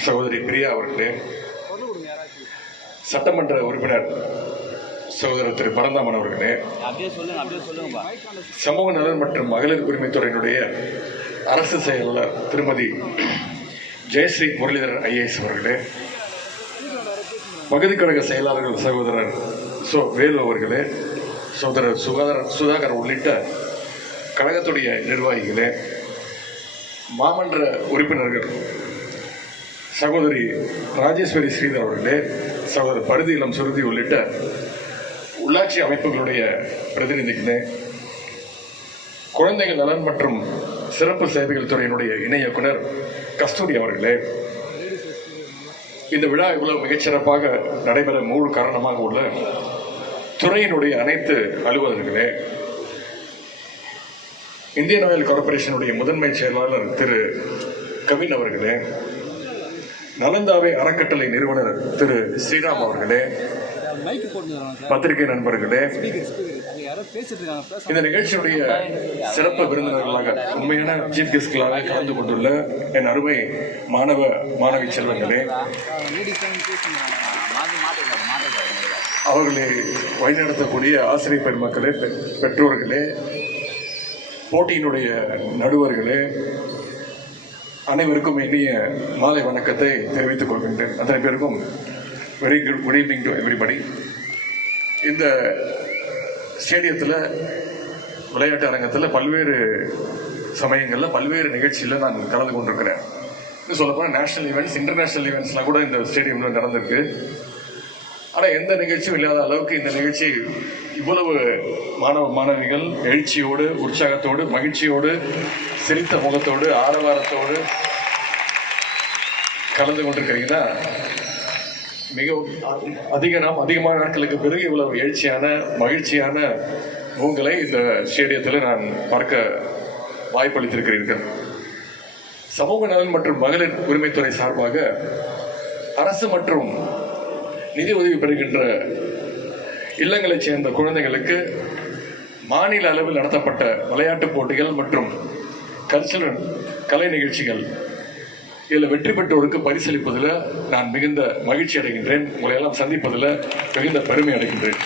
சகோதரி பிரியா அவர்களே சட்டமன்ற உறுப்பினர் சகோதரர் திரு பரந்தாமன் அவர்களே சமூக நலன் மற்றும் மகளிர் உரிமைத்துறையினுடைய அரசு செயலாளர் திருமதி ஜெயஸ்ரீ முரளிதரன் ஐஏஎஸ் அவர்களே பகுதி கழக செயலாளர்கள் சகோதரர் சோ வேலு அவர்களே சகோதரர் சுகாதார சுதாகர் உள்ளிட்ட கழகத்துடைய நிர்வாகிகளே மாமன்ற உறுப்பினர்கள் சகோதரி ராஜேஸ்வரி ஸ்ரீதர் அவர்களே சகோதரர் பருதி இளம் சுருதி உள்ளிட்ட உள்ளாட்சி அமைப்புகளுடைய பிரதிநிதிகளே குழந்தைகள் நலன் மற்றும் சிறப்பு சேவைகள் துறையினுடைய இணை இயக்குனர் கஸ்தூரி அவர்களே இந்த விழா இவ்வளவு மிகச்சிறப்பாக நடைபெற மூல காரணமாக உள்ள துறையினுடைய அனைத்து அலுவலர்களே இந்தியன் ஆயில் கார்பரேஷனுடைய முதன்மை செயலாளர் திரு கவின் அவர்களே நலந்தாவே அறக்கட்டளை நிறுவனர் திரு ஸ்ரீராம் அவர்களே பத்திரிகை நண்பர்களே இந்த நிகழ்ச்சியுடைய சிறப்பு விருந்தினர்களாக உண்மையான சீஃப் கெஸ்ட்களாக கலந்து கொண்டுள்ள என் அருமை மாணவ மாணவி செல்வங்களே அவர்களை வழிநடத்தக்கூடிய ஆசிரியர் பெருமக்களே பெ- பெற்றோர்களே போட்டியினுடைய நடுவர்களே அனைவருக்கும் இனிய மாலை வணக்கத்தை தெரிவித்துக் கொள்கின்றேன். அத்தனை பேருக்கும் very good good evening to everybody இந்த ஸ்டேடியத்தில் விளையாட்டு அரங்கத்தில் பல்வேறு சமயங்களில் பல்வேறு நிகழ்ச்சியில் நான் கலந்து கொண்டிருக்கிறேன். சொல்லப்போனால் நேஷனல் ஈவெண்ட்ஸ் இன்டர்நேஷனல் ஈவெண்ட்ஸ்லாம் கூட இந்த ஸ்டேடியமில் நடந்திருக்கு. ஆனால் எந்த நிகழ்ச்சியும் இல்லாத அளவுக்கு இந்த நிகழ்ச்சி இவ்வளவு மாணவ மாணவிகள் எழுச்சியோடு உற்சாகத்தோடு மகிழ்ச்சியோடு சிரித்த முகத்தோடு ஆரவாரத்தோடு கலந்து கொண்டிருக்கிறீங்கன்னா மிகவும் அதிக நாம் அதிகமான நாட்களுக்கு பிறகு இவ்வளவு எழுச்சியான மகிழ்ச்சியான உங்களை இந்த ஸ்டேடியத்தில் நான் பார்க்க வாய்ப்பளித்திருக்கிறீர்கள். சமூக நலன் மற்றும் மகளிர் உரிமைத்துறை சார்பாக அரசு மற்றும் நிதி உதவி பெறுகின்ற இல்லங்களைச் சேர்ந்த குழந்தைகளுக்கு மாநில அளவில் நடத்தப்பட்ட விளையாட்டுப் போட்டிகள் மற்றும் கல்ச்சுரல் கலை நிகழ்ச்சிகள். இதில் வெற்றி பெற்றோருக்கு பரிசளிப்பதில் நான் மிகுந்த மகிழ்ச்சி அடைகின்றேன். உங்களை எல்லாம் சந்திப்பதில் மிகுந்த பெருமை அடைகின்றேன்.